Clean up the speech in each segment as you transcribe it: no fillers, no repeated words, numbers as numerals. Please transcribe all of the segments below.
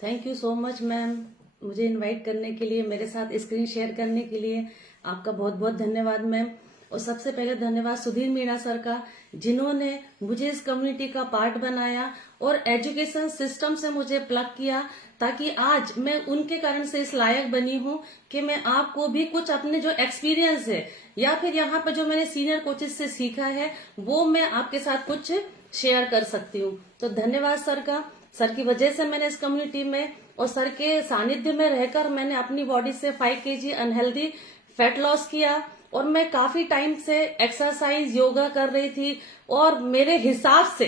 Thank you so much ma'am, मुझे invite करने के लिए, मेरे साथ स्क्रीन शेयर करने के लिए आपका बहुत बहुत धन्यवाद मैम। और सबसे पहले धन्यवाद सुधीर मीणा सर का, जिन्होंने मुझे इस कम्युनिटी का पार्ट बनाया और एजुकेशन सिस्टम से मुझे प्लग किया, ताकि आज मैं उनके कारण से इस लायक बनी हूँ कि मैं आपको भी कुछ अपने जो एक्सपीरियंस है या फिर यहाँ पे जो मैंने सीनियर कोचेस से सीखा है वो मैं आपके साथ कुछ शेयर कर सकती हूँ। तो धन्यवाद सर का। सर की वजह से मैंने इस कम्युनिटी में और सर के सानिध्य में रहकर मैंने अपनी बॉडी से 5 kg अनहेल्दी फैट लॉस किया। और मैं काफी टाइम से एक्सरसाइज योगा कर रही थी और मेरे हिसाब से,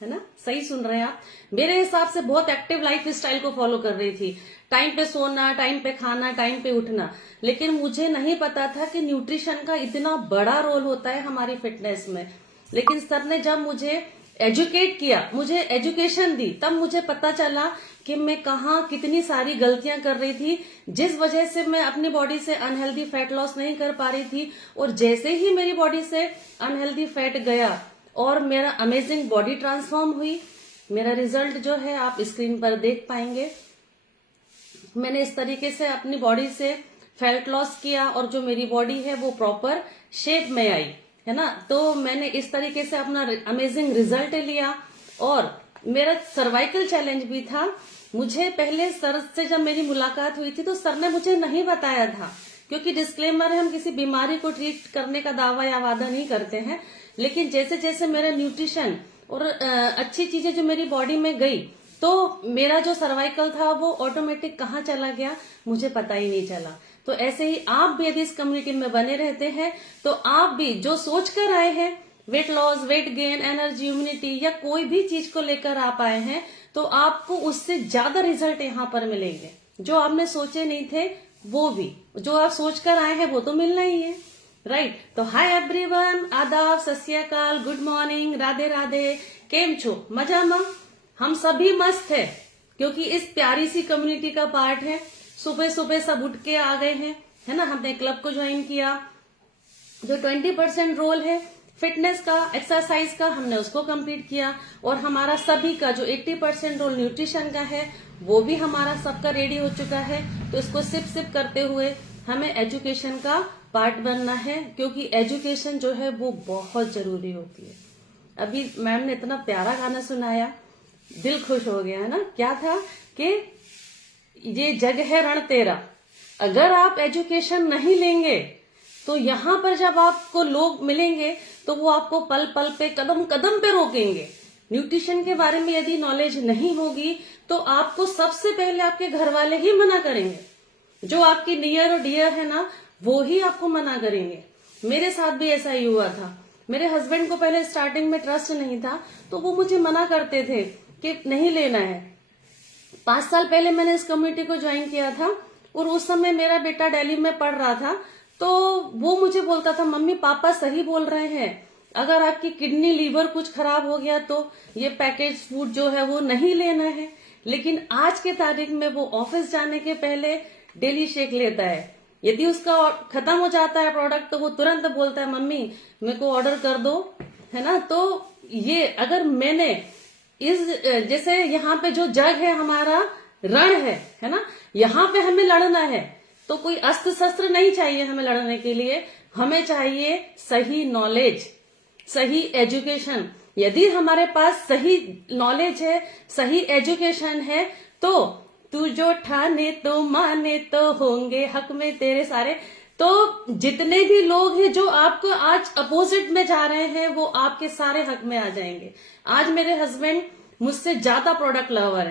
है ना, सही सुन रहे हैं आप, मेरे हिसाब से बहुत एक्टिव लाइफ स्टाइल को फॉलो कर रही थी। टाइम पे सोना, टाइम पे खाना, टाइम पे उठना। लेकिन मुझे नहीं पता था कि न्यूट्रिशन का इतना बड़ा रोल होता है हमारी फिटनेस में। लेकिन सर ने जब मुझे एजुकेट किया, मुझे एजुकेशन दी, तब मुझे पता चला कि मैं कहाँ कितनी सारी गलतियां कर रही थी, जिस वजह से मैं अपनी बॉडी से अनहेल्दी फैट लॉस नहीं कर पा रही थी। और जैसे ही मेरी बॉडी से अनहेल्दी फैट गया और मेरा अमेजिंग बॉडी ट्रांसफॉर्म हुई, मेरा रिजल्ट जो है आप स्क्रीन पर देख पाएंगे। मैंने इस तरीके से अपनी बॉडी से फैट लॉस किया और जो मेरी बॉडी है वो प्रॉपर शेप में आई, है ना। तो मैंने इस तरीके से अपना अमेजिंग रिजल्ट लिया। और मेरा सर्वाइकल चैलेंज भी था। मुझे पहले सर से जब मेरी मुलाकात हुई थी तो सर ने मुझे नहीं बताया था, क्योंकि डिस्क्लेमर है, हम किसी बीमारी को ट्रीट करने का दावा या वादा नहीं करते हैं। लेकिन जैसे जैसे मेरा न्यूट्रिशन और अच्छी चीजें जो मेरी बॉडी में गई, तो मेरा जो सर्वाइकल था वो ऑटोमेटिक कहाँ चला गया मुझे पता ही नहीं चला। तो ऐसे ही आप भी यदि इस कम्युनिटी में बने रहते हैं तो आप भी जो सोच कर आए हैं, weight loss, weight gain, energy, immunity या कोई भी चीज को लेकर आप आए हैं, तो आपको उससे ज्यादा रिजल्ट यहाँ पर मिलेंगे। जो आपने सोचे नहीं थे वो भी, जो आप सोच कर आए हैं वो तो मिलना ही है, राइट। तो हाय एवरीवन, आदाब, सत श्री अकाल, गुड मॉर्निंग, राधे राधे, केम छो, मजा में? हम सभी मस्त है, क्योंकि इस प्यारी सी कम्युनिटी का पार्ट है। सुबह सुबह सब उठ के आ गए हैं, है ना। हमने क्लब को ज्वाइन किया। जो 20% रोल है फिटनेस का, एक्सरसाइज का, हमने उसको कंप्लीट किया। और हमारा सभी का जो 80% रोल न्यूट्रिशन का है वो भी हमारा सबका रेडी हो चुका है। तो इसको सिप सिप करते हुए हमें एजुकेशन का पार्ट बनना है, क्योंकि एजुकेशन जो है वो बहुत जरूरी होती है। अभी मैम ने इतना प्यारा गाना सुनाया, दिल खुश हो गया, है ना। क्या था कि ये जग है रण तेरा, अगर आप एजुकेशन नहीं लेंगे तो यहाँ पर जब आपको लोग मिलेंगे तो वो आपको पल पल पे, कदम कदम पे रोकेंगे। न्यूट्रिशन के बारे में यदि नॉलेज नहीं होगी तो आपको सबसे पहले आपके घर वाले ही मना करेंगे। जो आपके नियर और डियर है ना, वो ही आपको मना करेंगे। मेरे साथ भी ऐसा ही हुआ था। मेरे हस्बैंड को पहले स्टार्टिंग में ट्रस्ट नहीं था, तो वो मुझे मना करते थे कि नहीं लेना है। 5 साल पहले मैंने इस कम्युनिटी को ज्वाइन किया था और उस समय मेरा बेटा दिल्ली में पढ़ रहा था। तो वो मुझे बोलता था, मम्मी पापा सही बोल रहे हैं, अगर आपकी किडनी, लीवर कुछ खराब हो गया तो ये पैकेज फूड जो है वो नहीं लेना है। लेकिन आज के तारीख में वो ऑफिस जाने के पहले डेली शेक लेता है। यदि उसका खत्म हो जाता है प्रोडक्ट तो वो तुरंत बोलता है, मम्मी मेरे को ऑर्डर कर दो, है ना। तो ये अगर मैंने इस, जैसे यहाँ पे जो जग है हमारा रण है ना, यहाँ पे हमें लड़ना है। तो कोई अस्त्र शस्त्र नहीं चाहिए हमें लड़ने के लिए, हमें चाहिए सही नॉलेज, सही एजुकेशन। यदि हमारे पास सही नॉलेज है, सही एजुकेशन है, तो तू जो ठाने तो माने तो होंगे हक में तेरे सारे। तो जितने भी लोग हैं जो आपको आज अपोजिट में जा रहे हैं वो आपके सारे हक में आ जाएंगे। आज मेरे हस्बैंड मुझसे ज्यादा प्रोडक्ट लवर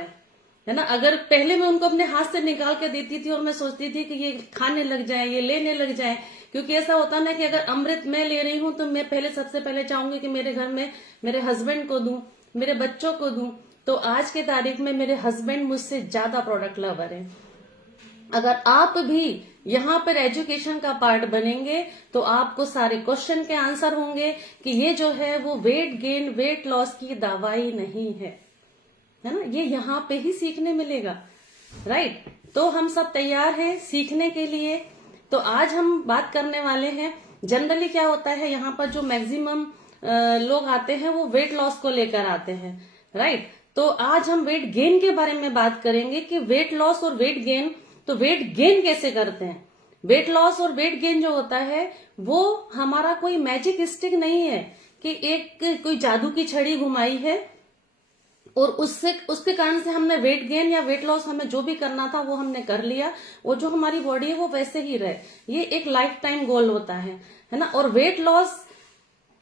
है ना। अगर पहले मैं उनको अपने हाथ से निकाल के देती थी और मैं सोचती थी कि ये खाने लग जाए, ये लेने लग जाए, क्योंकि ऐसा होता ना कि अगर अमृत मैं ले रही हूं तो मैं पहले सबसे पहले चाहूंगी कि मेरे घर में मेरे हस्बैंड को दूं, मेरे बच्चों को दूं। तो आज के तारीख में मेरे हस्बैंड मुझसे ज्यादा प्रोडक्ट लवर है। अगर आप भी यहाँ पर एजुकेशन का पार्ट बनेंगे तो आपको सारे क्वेश्चन के आंसर होंगे कि ये जो है वो वेट गेन, वेट लॉस की दवाई नहीं है ना। ये यहाँ पे ही सीखने मिलेगा, राइट। तो हम सब तैयार हैं सीखने के लिए। तो आज हम बात करने वाले हैं, जनरली क्या होता है यहाँ पर जो मैक्सिमम लोग आते हैं वो वेट लॉस को लेकर आते हैं, राइट। तो आज हम वेट गेन के बारे में बात करेंगे कि वेट लॉस और वेट गेन, तो वेट गेन कैसे करते हैं। वेट लॉस और वेट गेन जो होता है वो हमारा कोई मैजिक स्टिक नहीं है कि एक कोई जादू की छड़ी घुमाई है और उसके कारण से हमने वेट गेन या वेट लॉस, हमें जो भी करना था वो हमने कर लिया और जो हमारी बॉडी है वो वैसे ही रहे। ये एक लाइफ टाइम गोल होता है ना। और वेट लॉस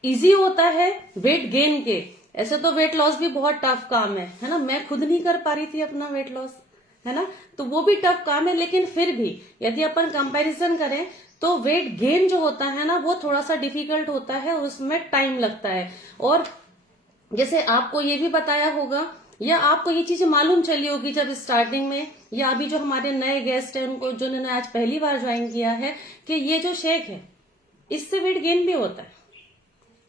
इजी होता है वेट गेन के। ऐसे तो वेट लॉस भी बहुत टफ काम है ना। मैं खुद नहीं कर पा रही थी अपना वेट लॉस, है ना, तो वो भी टफ काम है। लेकिन फिर भी यदि अपन कंपैरिजन करें तो वेट गेन जो होता है ना वो थोड़ा सा डिफिकल्ट होता है, उसमें टाइम लगता है। और जैसे आपको ये भी बताया होगा या आपको ये चीज मालूम चली होगी जब स्टार्टिंग में, या अभी जो हमारे नए गेस्ट हैं उनको जिन्होंने आज पहली बार ज्वाइन किया है, कि ये जो शेक है इससे वेट गेन भी होता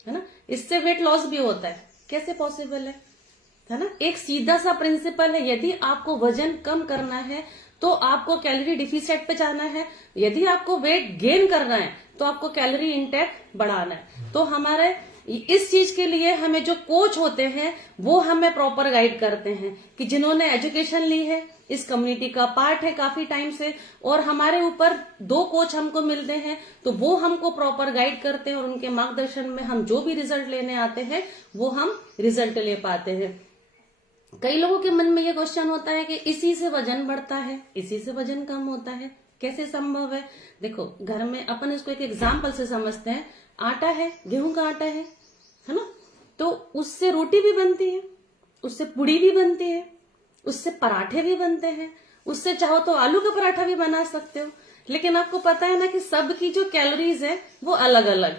है ना, इससे वेट लॉस भी होता है। कैसे पॉसिबल है ना। एक सीधा सा प्रिंसिपल है, यदि आपको वजन कम करना है तो आपको कैलोरी डिफिसिट पे जाना है, यदि आपको वेट गेन करना है तो आपको कैलोरी इंटेक बढ़ाना है। तो हमारे इस चीज के लिए हमें जो कोच होते हैं वो हमें प्रॉपर गाइड करते हैं, कि जिन्होंने एजुकेशन ली है, इस कम्युनिटी का पार्ट है काफी टाइम से, और हमारे ऊपर 2 कोच हमको मिलते हैं, तो वो हमको प्रॉपर गाइड करते हैं और उनके मार्गदर्शन में हम जो भी रिजल्ट लेने आते हैं वो हम रिजल्ट ले पाते हैं। कई लोगों के मन में ये क्वेश्चन होता है कि इसी से वजन बढ़ता है, इसी से वजन कम होता है, कैसे संभव है। देखो घर में अपन इसको एक एग्जाम्पल से समझते हैं। आटा है, गेहूं का आटा है ना, तो उससे रोटी भी बनती है, उससे पुड़ी भी बनती है, उससे पराठे भी बनते हैं, उससे चाहो तो आलू का पराठा भी बना सकते हो। लेकिन आपको पता है ना कि सबकी जो कैलोरीज है वो अलग अलग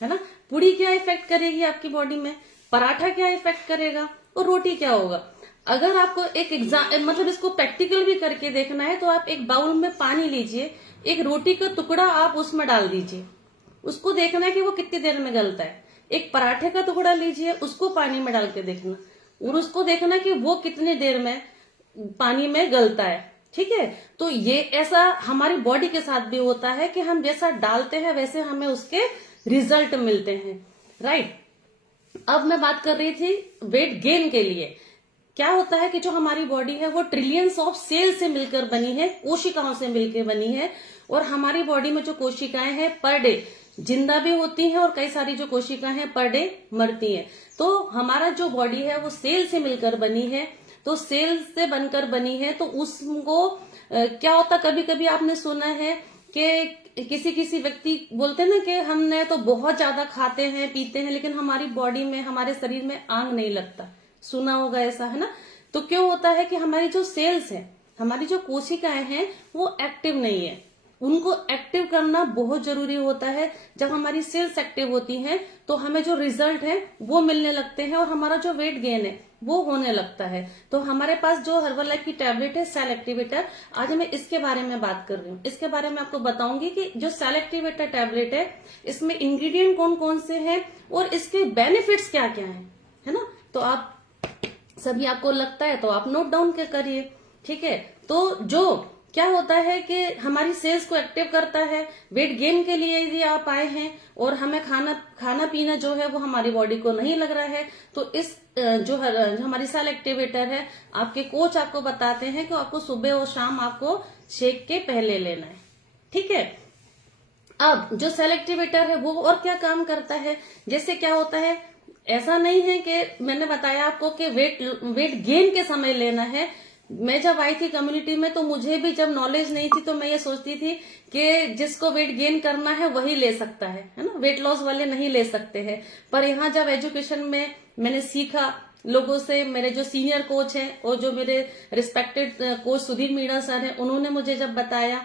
है ना। पुड़ी क्या इफेक्ट करेगी आपकी बॉडी में, पराठा क्या इफेक्ट करेगा और रोटी क्या होगा। अगर आपको एक मतलब इसको प्रैक्टिकल भी करके देखना है तो आप एक बाउल में पानी लीजिए, एक रोटी का टुकड़ा आप उसमें डाल दीजिए, उसको देखना है कि वो कितनी देर में गलता है। एक पराठे का टुकड़ा लीजिए, उसको पानी में डाल के देखना और उसको देखना कि वो कितनी देर में पानी में गलता है। ठीक है, तो ये ऐसा हमारी बॉडी के साथ भी होता है कि हम जैसा डालते हैं वैसे हमें उसके रिजल्ट मिलते हैं। राइट। अब मैं बात कर रही थी वेट गेन के लिए। क्या होता है कि जो हमारी बॉडी है वो ट्रिलियंस ऑफ सेल से मिलकर बनी है, कोशिकाओं से मिलकर बनी है। और हमारी बॉडी में जो कोशिकाएं हैं पर डे जिंदा भी होती हैं और कई सारी जो कोशिकाएं हैं पर डे मरती हैं। तो हमारा जो बॉडी है वो सेल से मिलकर बनी है, तो सेल से बनकर बनी है। तो उसको क्या होता, कभी कभी आपने सुना है कि किसी किसी व्यक्ति बोलते हैं ना कि हमने तो बहुत ज्यादा खाते हैं पीते हैं लेकिन हमारी बॉडी में, हमारे शरीर में आग नहीं लगता। सुना होगा ऐसा, है ना। तो क्यों होता है कि हमारी जो सेल्स है, हमारी जो कोशिकाएं हैं वो एक्टिव नहीं है। उनको एक्टिव करना बहुत जरूरी होता है। जब हमारी सेल्स एक्टिव होती हैं तो हमें जो रिजल्ट है वो मिलने लगते हैं और हमारा जो वेट गेन है वो होने लगता है। तो हमारे पास जो हर्बल की टैबलेट है सेल एक्टिवेटर, आज मैं इसके बारे में बात कर रही हूँ। इसके बारे में आपको बताऊंगी कि जो सेल एक्टिवेटर टैबलेट है इसमें इंग्रेडिएंट कौन कौन से हैं और इसके बेनिफिट्स क्या क्या है ना। तो आप सभी, आपको लगता है तो आप नोट डाउन करिए। ठीक है, तो जो क्या होता है कि हमारी सेल्स को एक्टिव करता है। वेट गेन के लिए यदि आप आए हैं और हमें खाना पीना जो है वो हमारी बॉडी को नहीं लग रहा है, तो इस जो हमारी सेल एक्टिवेटर है, आपके कोच आपको बताते हैं कि आपको सुबह और शाम आपको शेक के पहले लेना है। ठीक है, अब जो सेल एक्टिवेटर है वो और क्या काम करता है। जैसे क्या होता है, ऐसा नहीं है कि मैंने बताया आपको कि वेट गेन के समय लेना है। मैं जब आई थी कम्युनिटी में तो मुझे भी जब नॉलेज नहीं थी तो मैं ये सोचती थी कि जिसको वेट गेन करना है वही ले सकता है ना, वेट लॉस वाले नहीं ले सकते हैं। पर यहाँ जब एजुकेशन में मैंने सीखा लोगों से, मेरे जो सीनियर कोच हैं और जो मेरे respected coach Sudhir Meena sir हैं, उन्होंने मुझे जब बताया,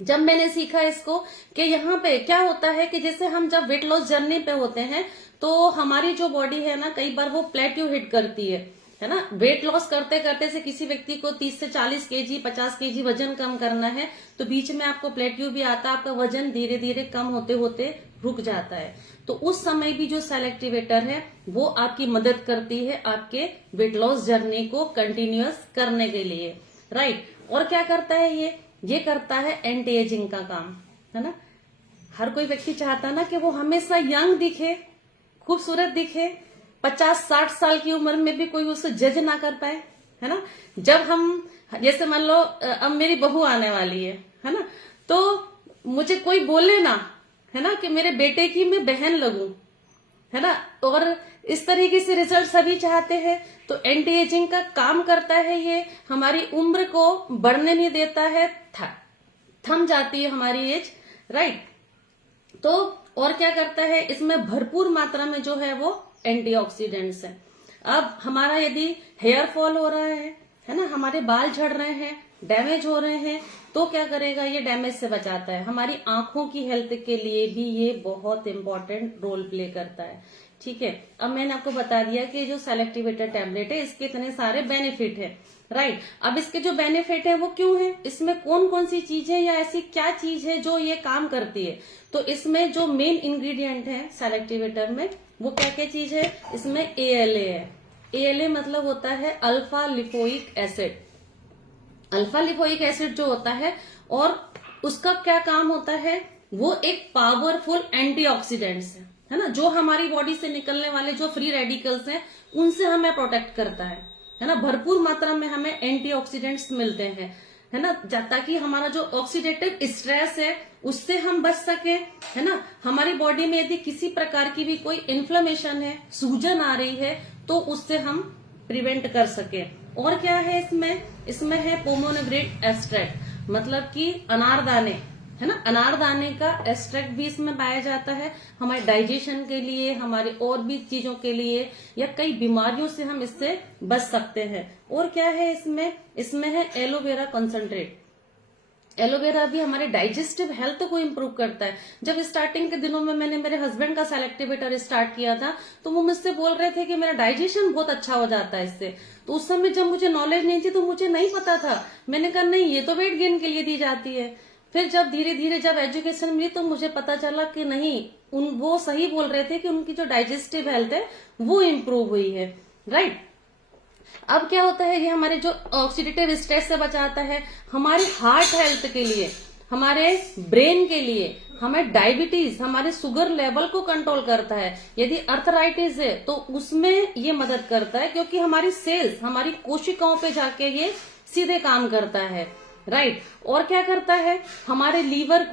जब मैंने सीखा इसको कि यहाँ पे क्या होता है कि जैसे हम जब वेट लॉस जर्नी पे होते हैं तो हमारी जो बॉडी है ना, कई बार वो प्लेट्यू हिट करती है ना। वेट लॉस करते करते से किसी व्यक्ति को 30 से 40 केजी 50 केजी वजन कम करना है तो बीच में आपको प्लेट्यू भी आता है, आपका वजन धीरे धीरे कम होते होते रुक जाता है। तो उस समय भी जो सेल एक्टिवेटर है वो आपकी मदद करती है आपके वेट लॉस जर्नी को कंटिन्यूअस करने के लिए। राइट। और क्या करता है ये करता है एंटी एजिंग का काम, है ना। हर कोई व्यक्ति चाहता ना कि वो हमेशा यंग दिखे, खूबसूरत दिखे, 50-60 साल की उम्र में भी कोई उसे जज ना कर पाए, है ना। जब हम, जैसे मान लो अब मेरी बहू आने वाली है ना, तो मुझे कोई बोले ना, है ना, कि मेरे बेटे की मैं बहन लगूं, है ना, और इस तरीके से रिजल्ट सभी चाहते हैं। तो एंटी एजिंग का काम करता है, ये हमारी उम्र को बढ़ने नहीं देता है, थम जाती है हमारी एज, राइट। तो और क्या करता है, इसमें भरपूर मात्रा में जो है वो एंटीऑक्सीडेंट्स है। अब हमारा यदि हेयर फॉल हो रहा है ना, हमारे बाल झड़ रहे हैं, डैमेज हो रहे हैं, तो क्या करेगा, ये डैमेज से बचाता है। हमारी आंखों की हेल्थ के लिए भी ये बहुत इंपॉर्टेंट रोल प्ले करता है, ठीक है। अब मैंने आपको बता दिया कि जो सेलेक्टिवेटर टैबलेट है इसके इतने सारे बेनिफिट है, राइट। अब इसके जो बेनिफिट है वो क्यों है, इसमें कौन कौन सी चीज है या ऐसी क्या चीज है जो ये काम करती है। तो इसमें जो मेन इंग्रेडिएंट है सेलेक्टिवेटर में, वो क्या क्या चीज है, इसमें ALA है। ALA मतलब होता है alpha lipoic acid. Alpha lipoic acid जो होता है, और उसका क्या काम होता है, वो एक पावरफुल एंटीऑक्सीडेंट्स है ना, जो हमारी बॉडी से निकलने वाले जो फ्री रेडिकल्स हैं उनसे हमें प्रोटेक्ट करता है ना। भरपूर मात्रा में हमें एंटीऑक्सीडेंट्स मिलते हैं, है ना, ताकि हमारा जो ऑक्सीडेटिव स्ट्रेस है उससे हम बच सके, है ना। हमारी बॉडी में यदि किसी प्रकार की भी कोई इन्फ्लेमेशन है, सूजन आ रही है, तो उससे हम प्रिवेंट कर सके। और क्या है इसमें है पोमोग्रेनेट एक्सट्रैक्ट, मतलब कि अनारदाने, है ना, अनारदाने का एक्सट्रैक्ट भी इसमें पाया जाता है। हमारे डाइजेशन के लिए, हमारे और भी चीजों के लिए, या कई बीमारियों से हम इससे बच सकते हैं। और क्या है इसमें है एलोवेरा कंसंट्रेट। एलोवेरा भी हमारे डाइजेस्टिव हेल्थ को इम्प्रूव करता है। जब स्टार्टिंग के दिनों में मैंने मेरे हस्बैंड का सेलेक्टिवेटर स्टार्ट किया था, तो वो मुझसे बोल रहे थे कि मेरा डाइजेशन बहुत अच्छा हो जाता है इससे। तो उस समय जब मुझे नॉलेज नहीं थी तो मुझे नहीं पता था, मैंने कहा नहीं, ये तो वेट गेन के लिए दी जाती है। फिर जब धीरे धीरे जब एजुकेशन मिली तो मुझे पता चला कि नहीं, वो सही बोल रहे थे कि उनकी जो डाइजेस्टिव हेल्थ है वो इम्प्रूव हुई है, राइट। अब क्या होता है, ये हमारे जो ऑक्सीडेटिव स्ट्रेस से बचाता है, हमारी हार्ट हेल्थ के लिए, हमारे ब्रेन के लिए, हमें डायबिटीज, हमारे शुगर लेवल को कंट्रोल करता है। यदि अर्थराइटिस है तो उसमें ये मदद करता है, क्योंकि हमारी सेल्स, हमारी कोशिकाओं पे जाके ये सीधे काम करता है, राइट। और क्या करता है, हमारे लीवर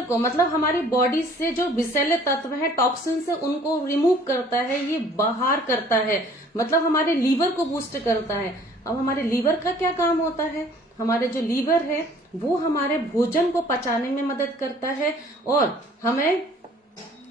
को मतलब हमारी बॉडी से जो विषैले तत्व हैं, टॉक्सिन से, उनको रिमूव करता है, ये बाहर करता है, मतलब हमारे लीवर को बूस्ट करता है। अब हमारे लीवर का क्या काम होता है, हमारे जो लीवर है वो हमारे भोजन को पचाने में मदद करता है, और हमें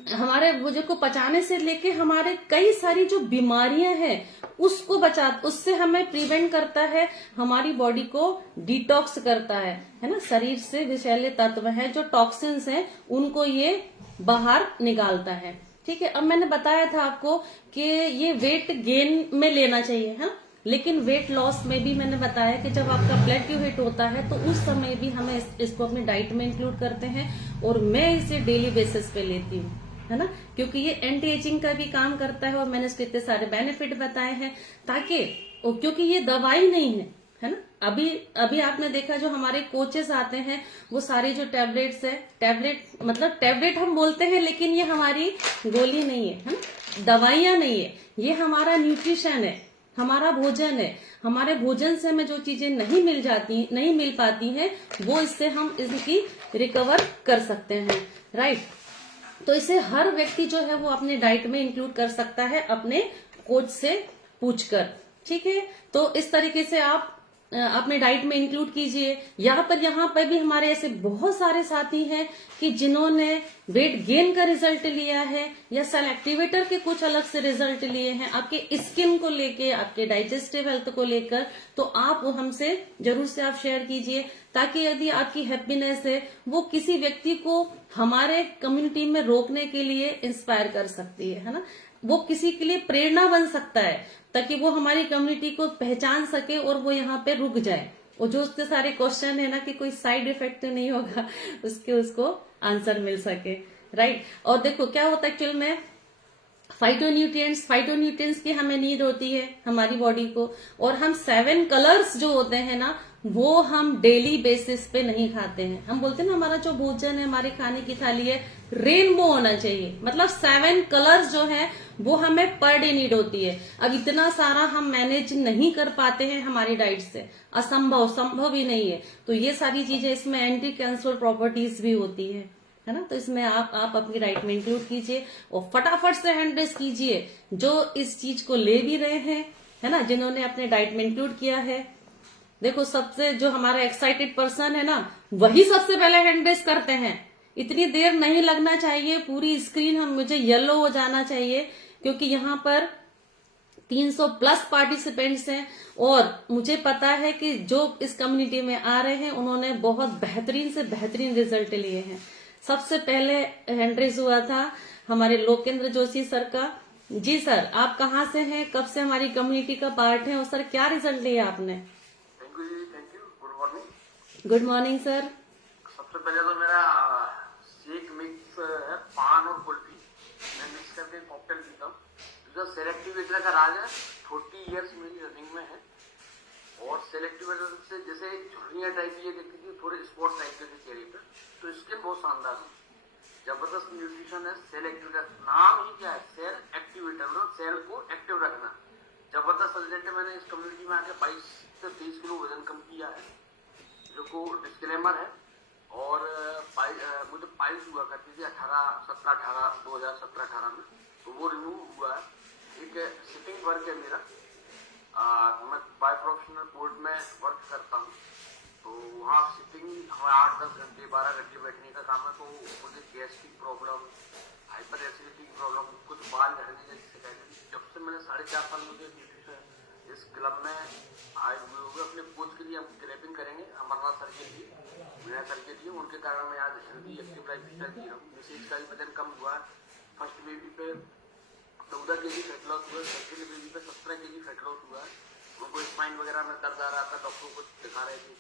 हमारे भोजन को पचाने से लेके हमारे कई सारी जो बीमारियां हैं उससे हमें प्रिवेंट करता है, हमारी बॉडी को डिटॉक्स करता है ना, शरीर से विषैले तत्व हैं, जो टॉक्सिन्स हैं, उनको ये बाहर निकालता है, ठीक है। अब मैंने बताया था आपको कि ये वेट गेन में लेना चाहिए, है, लेकिन वेट लॉस में भी मैंने बताया कि जब आपका फ्लक्चुएट होता है तो उस समय भी हमें इसको अपनी डाइट में इंक्लूड करते हैं, और मैं इसे डेली बेसिस पे लेती हूँ, है ना, क्योंकि ये एंटी एजिंग का भी काम करता है, और मैंने इसके इतने सारे बेनिफिट बताए हैं, ताकि क्योंकि ये दवाई नहीं है ना। अभी आपने देखा जो हमारे कोचेस आते हैं वो सारी जो टैबलेट्स है, टैबलेट हम बोलते हैं, लेकिन ये हमारी गोली नहीं है ना, दवाइयां नहीं है, ये हमारा न्यूट्रिशन है, हमारा भोजन है। हमारे भोजन से हमें जो चीजें नहीं मिल पाती हैं, वो इससे हम इसकी रिकवर कर सकते हैं, राइट। तो इसे हर व्यक्ति जो है वो अपने डाइट में इंक्लूड कर सकता है, अपने कोच से पूछकर, ठीक है। तो इस तरीके से आप अपने डाइट में इंक्लूड कीजिए। यहाँ पर भी हमारे ऐसे बहुत सारे साथी हैं कि जिन्होंने वेट गेन का रिजल्ट लिया है, या सेलेक्टिवेटर के कुछ अलग से रिजल्ट लिए हैं, आपके स्किन को लेके, आपके डाइजेस्टिव हेल्थ को लेकर। तो आप वो हमसे जरूर से आप शेयर कीजिए, ताकि यदि आपकी हैप्पीनेस है वो किसी व्यक्ति को हमारे कम्युनिटी में रोकने के लिए इंस्पायर कर सकती है ना, वो किसी के लिए प्रेरणा बन सकता है, ताकि वो हमारी कम्युनिटी को पहचान सके और वो यहाँ पे रुक जाए। और जो उसके सारे क्वेश्चन है ना कि कोई साइड इफेक्ट तो नहीं होगा, उसको आंसर मिल सके, राइट। और देखो क्या होता है एक्चुअल में, फाइटोन्यूट्रिएंट्स की हमें नीड होती है हमारी बॉडी को। और हम 7 कलर्स जो होते हैं ना, वो हम डेली बेसिस पे नहीं खाते हैं। हम बोलते हैं ना, हमारा जो भोजन है, हमारे खाने की थाली है, रेनबो होना चाहिए। मतलब 7 कलर्स जो है वो हमें पर डे नीड होती है। अब इतना सारा हम मैनेज नहीं कर पाते हैं हमारी डाइट से, संभव ही नहीं है। तो ये सारी चीजें, इसमें एंटी कैंसर प्रॉपर्टीज भी होती है ना। तो इसमें आप अपनी डाइट में इंक्लूड कीजिए और फटाफट से हैंड रेस कीजिए जो इस चीज को ले भी रहे हैं, है ना, जिन्होंने अपने डाइट में इंक्लूड किया है। देखो, सबसे जो हमारा एक्साइटेड पर्सन है ना, वही सबसे पहले हैंड रेस करते हैं। इतनी देर नहीं लगना चाहिए, पूरी स्क्रीन मुझे येलो हो जाना चाहिए, क्योंकि यहाँ पर 300 प्लस पार्टिसिपेंट्स हैं। और मुझे पता है कि जो इस कम्युनिटी में आ रहे हैं उन्होंने बहुत बेहतरीन से बेहतरीन रिजल्ट लिए हैं। सबसे पहले हैंड रेज हुआ था हमारे लोकेंद्र जोशी सर का। जी सर, आप कहाँ से हैं, कब से हमारी कम्युनिटी का पार्ट है, और सर क्या रिजल्ट लिया आपने? Thank you ji, thank you. Good morning. Good morning sir. सबसे पहले तो मेरा शेक मिक्स है, पान और कुल्फी मैं मिक्स करके कॉकटेल पीता हूँ। जो सेलेक्टिव एजरा का राज है, 40 इयर्स मेरी रनिंग में है। और सेलेक्टिव एजरा से जैसे झुर्रियाँ टाइप ये देखती थी, थोड़े स्पॉट टाइप के थे चेहरे पर, तो स्किन बहुत शानदार है। जबरदस्त न्यूट्रिशन है। सेल एक्टिवेटर नाम ही क्या है, सेल एक्टिवेटर, मतलब सेल को एक्टिव रखना। जबरदस्त रिजल्ट है। मैंने इस कम्युनिटी में आके 22 से 23 किलो वजन कम किया है, जो को डिस्क्लेमर है। और मुझे पाइल्स हुआ करती थी 2017-18 में, तो वो रिमूव हुआ है। एक सिटिंग वर्क है मेरा, मैं बाय प्रोफेशनल कोर्ट में वर्क करता हूँ, तो वहाँ सिटिंग हमें 8-10 घंटे 12 घंटे बैठने का काम है। तो मुझे गैस्ट्रिक प्रॉब्लम, हाइपर एसिडिटी की प्रॉब्लम, कुछ बाल झड़ने जैसी शिकायत थी। जब से मैंने 4.5 साल मुझे न्यूट्रिशन इस क्लब में आए हुए हुए, अपने कोच के लिए हम ग्रेपिंग करेंगे, अमरनाथ सर के लिए, मीना सर के लिए। उनके कारण मैं आज हेल्दी एक्टिव लाइफ स्टाइल जी रहा हूँ। मिसेज का भी वजन कम हुआ है। फर्स्ट बेबी पे 14 kg फैट लॉस हुआ है, सेकेंड बेबी पे 17 kg फैट लॉस हुआ है। उनको स्पाइन वगैरह में दर्द आ रहा था, डॉक्टर को दिखा रहे थे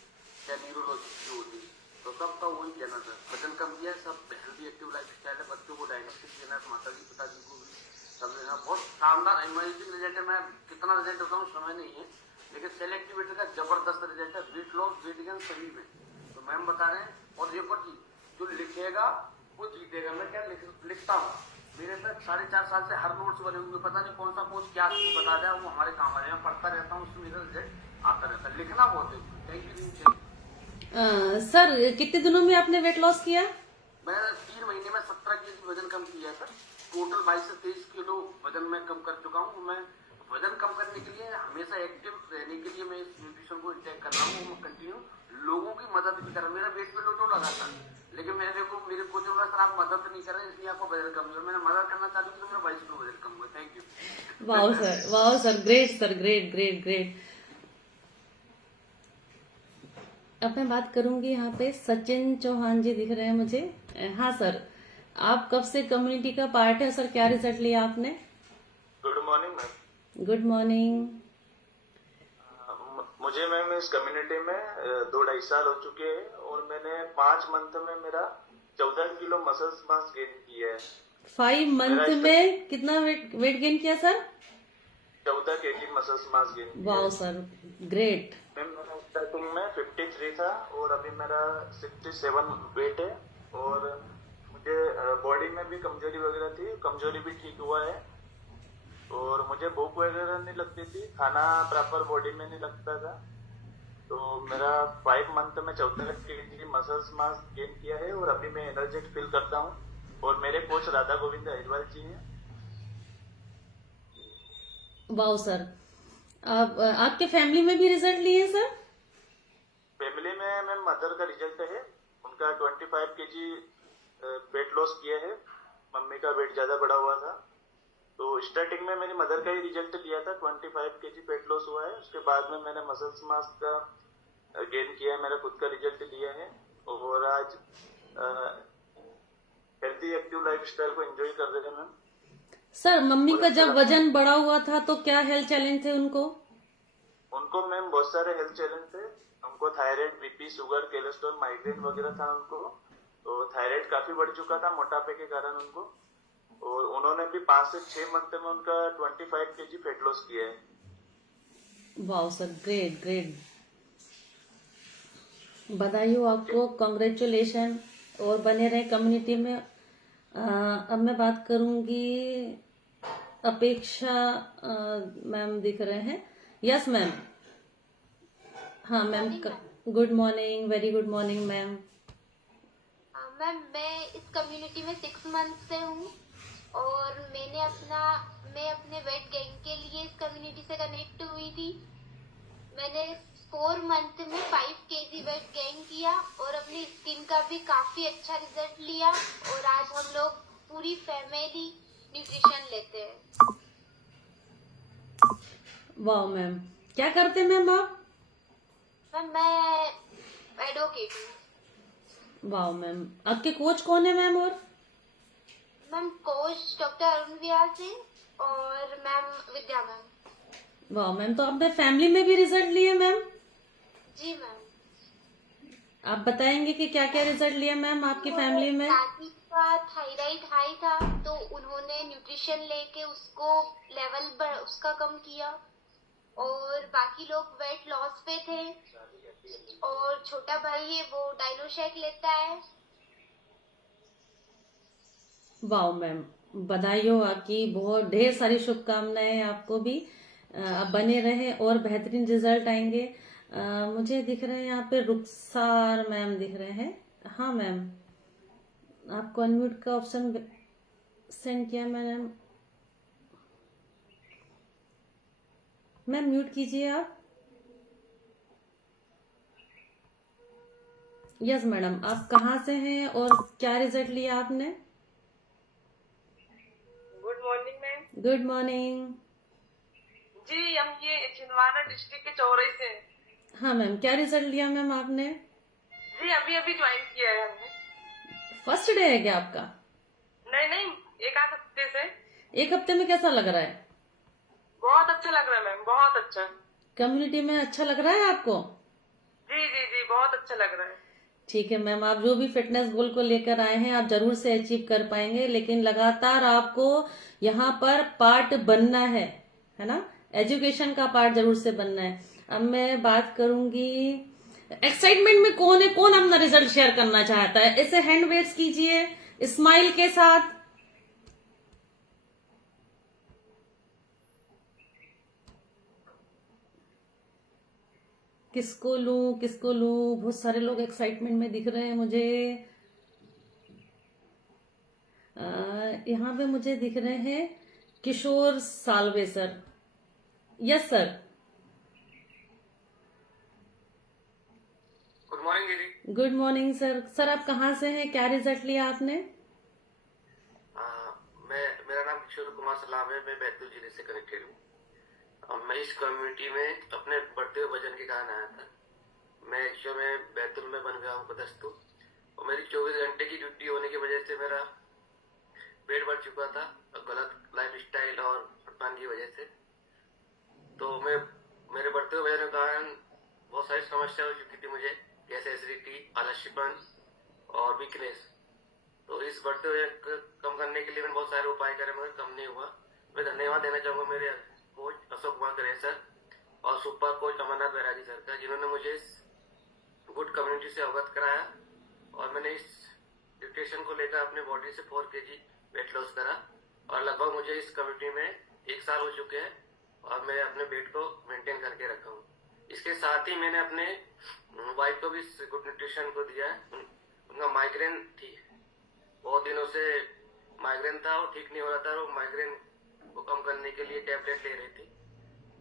क्या न्यूरोलॉजी जो होती है, तो सबका वही कहना था, वजन कम किया है। सब हेल्दी एक्टिव लाइफ स्टाइल है। बच्चों को डायग्नोस्टिक देना है, माता जी पिताजी को भी सब देना। बहुत शानदार अमेजिंग रिजल्ट है। मैं कितना रिजल्ट बताऊँ, समय नहीं है, लेकिन सेलेक्टिविटी का जबरदस्त रिजल्ट है। वेट लॉस, वेट गेन सभी में। तो मैम बता रहे हैं। और एक और चीज, जो लिखेगा वो जीतेगा। मैं क्या लिखता हूँ, मेरे पे 4.5 साल से हर नोट्स बने हुए, पता नहीं कौन सा कोच क्या बता जाए, वो हमारे काम आ रहे हैं। पढ़ता रहता हूँ, उसमें मेरा रिजल्ट आता रहता है। लिखना बहुत है। Thank you. सर, कितने दिनों में आपने वेट लॉस किया? मैं 3 महीने में 17 kg वजन कम किया है सर। टोटल 22 से 23 किलो वजन में कम कर चुका हूँ। मैं वजन कम करने के लिए, हमेशा एक्टिव रहने के लिए मैं इस न्यूट्रिशन को इंटेक कर रहा हूँ। मैं कंटिन्यू लोगों की मदद भी कर रहा हूँ। मेरा वेट पे तो लगा था, लेकिन मेरे कोच ने बोला सर आप मदद नहीं कर रहे, इसलिए आपको वजन कम हुआ। मैंने मदद करना चालू की तो मेरा 22 किलो वजन कम हुआ। Thank you. वाह sir, great sir, great great great. अब मैं बात करूंगी यहाँ पे सचिन चौहान जी दिख रहे हैं मुझे। हाँ सर, आप कब से कम्युनिटी का पार्ट है, सर क्या रिजल्ट लिया आपने? Good morning ma'am. Good morning. मुझे मैम इस कम्युनिटी में 2-2.5 साल हो चुके हैं, और मैंने 5 मंथ में मेरा 14 किलो मसल्स मास गेन किया है। 5 मंथ में कितना वेट गेन किया sir? 14 kg muscles mass gain किया। वाह सर, ग्रेट। मैम मेरा स्टार्टिंग में 53 था, और अभी मेरा 67 वेट है। और मुझे बॉडी में भी कमजोरी वगैरह थी, कमजोरी भी ठीक हुआ है। और मुझे भूख वगैरह नहीं लगती थी, खाना प्रॉपर बॉडी में नहीं लगता था। तो मेरा 5 मंथ में 14 kg मसल्स मास गेन किया है, और अभी मैं एनर्जेटिक फील करता हूँ। और मेरे कोच राधा गोविंद अहिरवाल जी हैं। वाह सर, आपके फैमिली में भी रिजल्ट लिए सर? फैमिली में मैम मदर का रिजल्ट है, उनका 25 kg वेट लॉस किया है। मम्मी का वेट ज्यादा बढ़ा हुआ था, तो स्टार्टिंग में मेरी मदर का ही रिजल्ट लिया था, 25 kg वेट लॉस हुआ है। उसके बाद में मैंने मसल्स मास का गेन किया है, मेरा खुद का रिजल्ट लिया है। और आज हेल्थी एक्टिव लाइफ स्टाइल को एंजॉय कर रहे हैं मैम। सर, मम्मी का जब वजन बढ़ा हुआ था तो क्या हेल्थ चैलेंज थे उनको? उनको मैम बहुत सारे हेल्थ चैलेंज थे। उनको thyroid, BP, sugar, cholesterol, migraine वगैरह था उनको। तो थायराइड काफी बढ़ चुका था मोटापे के कारण उनको। और उन्होंने भी 5 से 6 मंथ में उनका 25 kg फेट लॉस किया है। वाओ सर, ग्रेट ग्रेट, बधाई हो आपको, कॉन्ग्रेचुलेशन, और बने रहे कम्युनिटी में। अब मैं बात करूंगी अपेक्षा मैम दिख रहे हैं। Yes ma'am. हाँ ma'am, good morning, very good morning ma'am. Ma'am मैं इस कम्युनिटी में 6 मंथ से हूँ और मैं अपने वेट गेन के लिए इस कम्युनिटी से कनेक्ट हुई थी। मैंने 4 मंथ में 5 kg वेट गेन किया और अपनी स्किन का भी काफी अच्छा रिजल्ट लिया और आज हम लोग पूरी फैमिली न्यूट्रिशन लेते हैं। वाह मैम, क्या करते हैं मैम आप? मैम मैं एडवोकेट हूँ। वाह मैम, आपके कोच कौन है मैम? और ma'am coach doctor Arun Vyas Singh और मैम विद्या मैम। वाह मैम, तो आपने फैमिली में भी रिजल्ट लिए मैम? जी मैम। आप बताएंगे कि क्या क्या रिजल्ट लिए मैम आपकी फैमिली में? दादी का थायराइड हाई था तो उन्होंने न्यूट्रिशन लेके उसको उसका कम किया और बाकी लोग वेट लॉस पे थे और छोटा भाई है वो डाइनोशेक लेता है। वाह मैम, बधाई हो आपकी, बहुत ढेर सारी शुभकामनाएं आपको भी। आप बने रहे और बेहतरीन रिजल्ट आएंगे। मुझे दिख रहे हैं यहाँ पे रुखसार मैम दिख रहे हैं। हाँ मैम, आपको अनम्यूट का ऑप्शन सेंड किया मैंने। मैम म्यूट कीजिए आप। यस मैडम, आप कहाँ से हैं और क्या रिजल्ट लिया आपने? Good morning ma'am. Good morning. जी हम ये छिंदवाड़ा डिस्ट्रिक्ट के चौरई से हैं। हाँ मैम, क्या रिजल्ट लिया मैम आपने? जी अभी अभी ज्वाइन किया है हमने। फर्स्ट डे है क्या आपका? नहीं नहीं, एक आध हफ्ते से। एक हफ्ते में कैसा लग रहा है? बहुत अच्छा लग रहा है मैम, बहुत अच्छा। कम्युनिटी में अच्छा लग रहा है आपको? जी जी जी, बहुत अच्छा लग रहा है। ठीक है मैम, आप जो भी फिटनेस गोल को लेकर आए हैं आप जरूर से अचीव कर पाएंगे, लेकिन लगातार आपको यहाँ पर पार्ट बनना है ना? एजुकेशन का पार्ट जरूर से बनना है। अब मैं बात करूंगी, एक्साइटमेंट में कौन है, कौन अपना रिजल्ट शेयर करना चाहता है? इसे हैंड वेव्स कीजिए स्माइल के साथ। किसको लूं, बहुत सारे लोग एक्साइटमेंट में दिख रहे हैं मुझे। यहाँ पे मुझे दिख रहे हैं Kishore Salve sir. Yes sir. Good morning दीदी। Good morning sir. सर आप कहाँ से हैं, क्या रिजल्ट लिया आपने? मेरा नाम किशोर कुमार सलाम है, मैं बैतूल जिले से कनेक्टेड हूँ। मैं इस कम्युनिटी में अपने बढ़ते हुए वजन के कारण आया था। मैं एक्चुअल में बैतूल में बन गया हूँ पदस्थ, और मेरी 24 घंटे की ड्यूटी होने की वजह से मेरा पेट बढ़ चुका था, गलत लाइफस्टाइल और खान की वजह से। तो मेरे बढ़ते हुए वजन के कारण बहुत सारी समस्या हो चुकी थी मुझे, जैसे एसिडिटी, आलस्यपन और वीकनेस। तो इस बढ़ते हुए कम करने के लिए मैंने बहुत सारे उपाय करे मगर कम नहीं हुआ। मैं धन्यवाद देना चाहूंगा मेरे कोच अशोक कुमार करे सर और सुपर कोच अमरनाथ बैरागी सर का, जिन्होंने मुझे इस गुड कम्युनिटी से अवगत कराया और मैंने इस न्यूट्रिशन को लेकर अपने बॉडी से 4 kg वेट लॉस करा और लगभग मुझे इस कम्युनिटी में 1 साल हो चुके हैं और मैं अपने वेट को मेंटेन करके रखा हूँ। इसके साथ ही मैंने अपने वाइफ को भी गुड न्यूट्रिशन को दिया है। उनका माइग्रेन थी, बहुत दिनों से माइग्रेन था, वो ठीक नहीं हो रहा था। वो माइग्रेन को कम करने के लिए टैबलेट ले रही थी,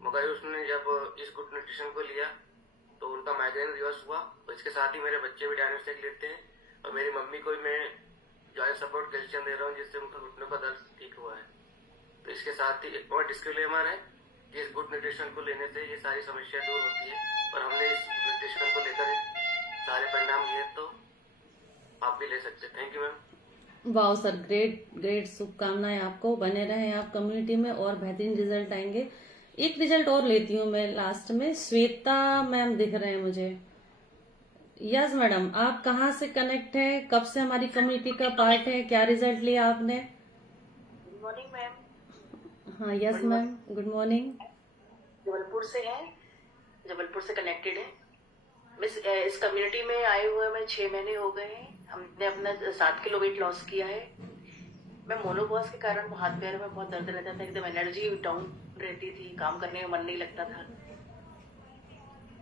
मगर उसने जब इस गुड न्यूट्रिशन को लिया तो उनका माइग्रेन रिवर्स हुआ। और इसके साथ ही मेरे बच्चे भी डायग्नोस्टिक लेते हैं और मेरी मम्मी को मैं जॉइंट सपोर्ट कैल्शियम दे रहा हूँ, जिससे उनका घुटनों का दर्द ठीक हुआ है। तो इसके साथ ही एक और डिस्क्लेमर है कि इस गुड न्यूट्रिशन को लेने से ये सारी समस्या दूर होती है और हमने इस न्यूट्रिशन को लेकर सारे परिणाम लिए, तो आप भी ले सकते हैं। Thank you ma'am. Wow sir, great great, शुभकामनाएं आपको, बने रहे आप कम्युनिटी में और बेहतरीन रिजल्ट आएंगे। एक रिजल्ट और लेती हूँ मैं लास्ट में। श्वेता मैम दिख रहे हैं मुझे। यस मैडम, आप कहाँ से कनेक्ट है, कब से हमारी कम्युनिटी का पार्ट है, क्या रिजल्ट लिया आपने? Morning ma'am. हाँ yes ma'am, good morning. Jabalpur से हैं, जबलपुर से कनेक्टेड है। मिस इस कम्युनिटी में आए हुए मैं 6 महीने हो गए हैं। हमने अपना 7 किलो वेट लॉस किया है। मैं मोनोपॉज के कारण हाथ पैर में बहुत दर्द रहता था, एकदम एनर्जी डाउन रहती थी, काम करने में मन नहीं लगता था।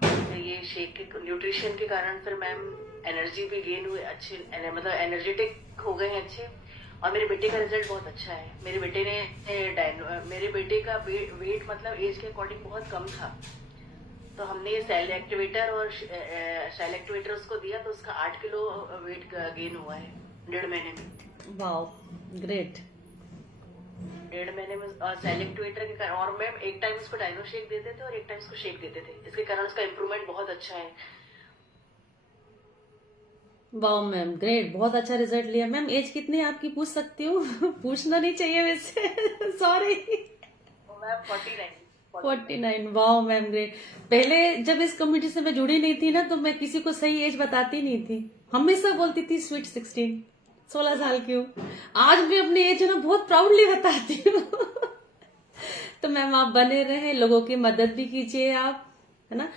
तो ये शेक के न्यूट्रिशन के कारण फिर मैम एनर्जी भी गेन हुए, अच्छे मतलब एनर्जेटिक हो गए हैं अच्छे। और मेरे बेटे का रिजल्ट बहुत अच्छा है। मेरे बेटे का वेट मतलब एज के अकॉर्डिंग बहुत कम था, तो हमने ये सेल एक्टिवेटर उसको दिया, तो उसका 8 किलो वेट गेन हुआ है 1.5 महीने में। Wow, great. 1.5 महीने में सेल एक्टिवेटर के कारण। और मैम एक टाइम उसको डाइनो शेक देते थे और एक टाइम उसको शेक देते थे, इसके कारण उसका इम्प्रूवमेंट बहुत अच्छा है। वाओ मैम, ग्रेट, बहुत अच्छा रिजल्ट लिया। मैम एज कितनी है आपकी, पूछ सकती हूँ? पूछना नहीं चाहिए वैसे। Sorry. Ma'am 49। Wow ma'am, great. पहले जब इस कम्युनिटी से मैं जुड़ी नहीं थी ना, तो मैं किसी को सही एज बताती नहीं थी, हमेशा बोलती थी स्वीट 16 साल की हूँ। आज मैं अपनी एज ना बहुत प्राउडली बताती हूँ। तो मैम आप बने रहे, लोगों की मदद भी कीजिए आप, है ना।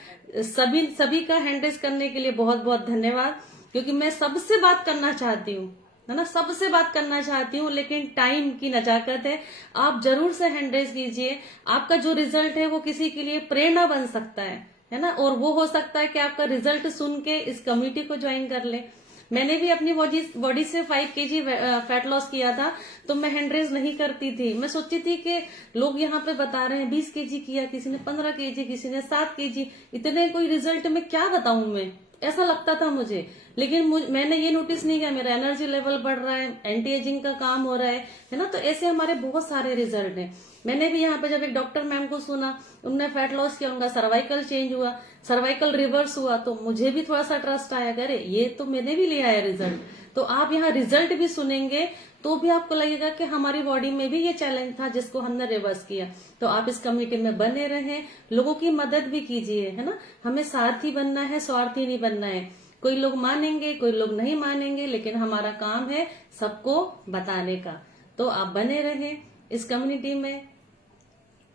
सभी का हैंड रेज करने के लिए बहुत बहुत धन्यवाद, क्योंकि मैं सबसे बात करना चाहती हूँ, है ना, सबसे बात करना चाहती हूँ, लेकिन टाइम की नजाकत है। आप जरूर से हैंड रेज कीजिए। आपका जो रिजल्ट है वो किसी के लिए प्रेरणा बन सकता है ना, और वो हो सकता है कि आपका रिजल्ट सुन के इस कम्युनिटी को ज्वाइन कर ले। मैंने भी अपनी बॉडी से 5 kg फैट लॉस किया था, तो मैं हैंड रेज नहीं करती थी। मैं सोचती थी कि लोग यहाँ पे बता रहे हैं 20 kg किया, किसी ने 15 kg, किसी ने 7 kg, इतने कोई रिजल्ट में क्या बताऊं मैं, ऐसा लगता था मुझे। लेकिन मैंने ये नोटिस नहीं किया, मेरा एनर्जी लेवल बढ़ रहा है, एंटी एजिंग का काम हो रहा है ना। तो ऐसे हमारे बहुत सारे रिजल्ट हैं। मैंने भी यहाँ पे जब एक डॉक्टर मैम को सुना, उनने फैट लॉस किया, उनका सर्वाइकल चेंज हुआ, सर्वाइकल रिवर्स हुआ, तो मुझे भी थोड़ा सा ट्रस्ट आया, अरे ये तो मैंने भी लिया है रिजल्ट। तो आप यहाँ रिजल्ट भी सुनेंगे तो भी आपको लगेगा कि हमारी बॉडी में भी ये चैलेंज था जिसको हमने रिवर्स किया। तो आप इस कम्युनिटी में बने रहें, लोगों की मदद भी कीजिए, है ना। हमें सारथी बनना है, स्वार्थी नहीं बनना है। कोई लोग मानेंगे, कोई लोग नहीं मानेंगे, लेकिन हमारा काम है सबको बताने का। तो आप बने रहें इस कम्युनिटी में।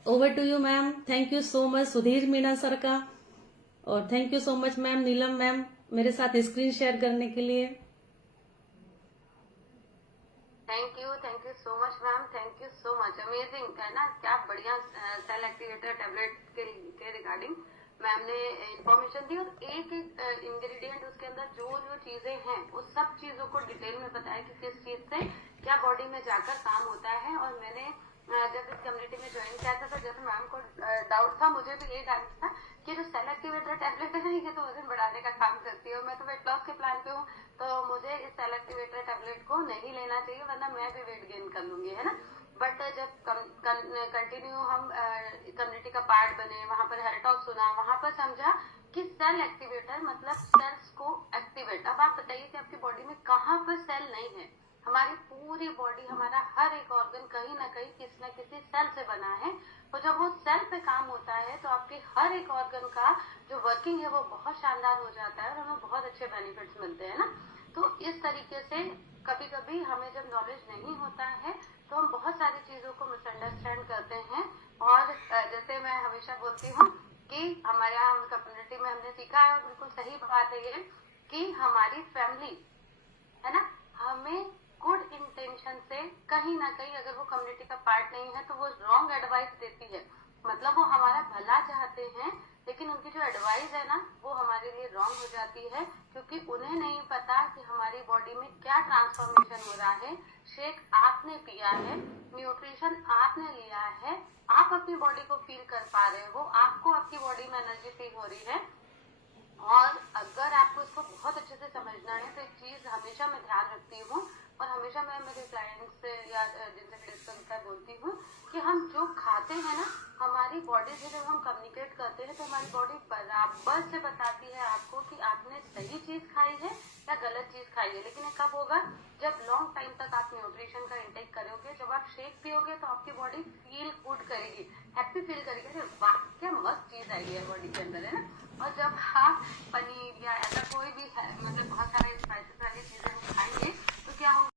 Over to you ma'am. Thank you so much Sudhir Meena sir का, और thank you so much ma'am Neelam ma'am मेरे साथ स्क्रीन शेयर करने के लिए। Thank you so much ma'am, thank you so much. Amazing है ना, क्या बढ़िया सेल एक्टिवेटर टेबलेट के रिगार्डिंग मैम ने इंफॉर्मेशन दी, और एक एक इंग्रेडिएंट उसके अंदर जो जो चीजें हैं वो सब चीजों को डिटेल में बताया कि किस चीज से क्या बॉडी में जाकर काम होता है। और मैंने जब इस कम्युनिटी में ज्वाइन किया था, तो जैसे मैम को डाउट था, मुझे भी ये डाउट था कि जो सेल एक्टिवेटर टेबलेट है ये तो वजन बढ़ाने का काम करती है, और मैं तो वेट लॉस के प्लान पे हूँ, तो मुझे इस सेल एक्टिवेटर टेबलेट को नहीं लेना चाहिए, वरना मैं भी वेट गेन कर लूंगी, है ना। बट जब कंटिन्यू हम कम्युनिटी का पार्ट बने, वहां पर हेल्थ टॉक सुना, वहां पर समझा कि सेल एक्टिवेटर मतलब सेल्स को एक्टिवेट। अब आप बताइए कि आपकी बॉडी में कहाँ पर सेल नहीं है। हमारी पूरी बॉडी, हमारा हर एक ऑर्गन कहीं ना कहीं किसी न किसी सेल से बना है, और जब वो सेल पे काम होता है तो आपके हर एक ऑर्गन का जो वर्किंग है वो बहुत शानदार हो जाता है, और हमें बहुत अच्छे बेनिफिट्स मिलते हैं ना। तो इस तरीके से कभी कभी हमें जब नॉलेज नहीं होता है तो हम बहुत सारी चीजों को मिसअंडरस्टैंड करते हैं। और जैसे मैं हमेशा बोलती हूँ कि हमारे यहाँ कम्युनिटी में हमने सीखा है, और बिल्कुल सही बात है ये, कि हमारी फैमिली है ना, हमें गुड इंटेंशन से कहीं ना कहीं, अगर वो कम्युनिटी का पार्ट नहीं है तो वो रॉन्ग एडवाइस देती है। मतलब वो हमारा भला चाहते हैं, लेकिन उनकी जो एडवाइस है ना वो हमारे लिए रॉन्ग हो जाती है, क्योंकि उन्हें नहीं पता कि हमारी बॉडी में क्या ट्रांसफॉर्मेशन हो रहा है। शेक आपने पिया है, न्यूट्रिशन आपने लिया है, आप अपनी बॉडी को फील कर पा रहे हो, आपको आपकी बॉडी में एनर्जी फील हो रही है। और अगर आपको इसको बहुत अच्छे से समझना है तो एक चीज हमेशा मैं ध्यान रखती हूँ, और हमेशा मैं मेरे क्लाइंट्स से या जिनसे भी डिस्कस होता है बोलती हूँ कि हम जो खाते हैं ना, हमारी बॉडी से जब हम कम्युनिकेट करते हैं तो हमारी बॉडी बराबर से बताती है आपको कि आपने सही चीज खाई है या गलत चीज खाई है। लेकिन ये कब होगा, जब लॉन्ग टाइम तक आप न्यूट्रिशन का इंटेक करोगे, जब आप शेक पियोगे तो आपकी बॉडी फील गुड करेगी, हैप्पी फील करेगी, अरे वाह क्या मस्त चीज आई है बॉडी के अंदर, है ना। और जब आप पनीर या ऐसा कोई भी मतलब बहुत सारे स्पाइसेस वाली चीजें खाएंगे तो क्या होगा,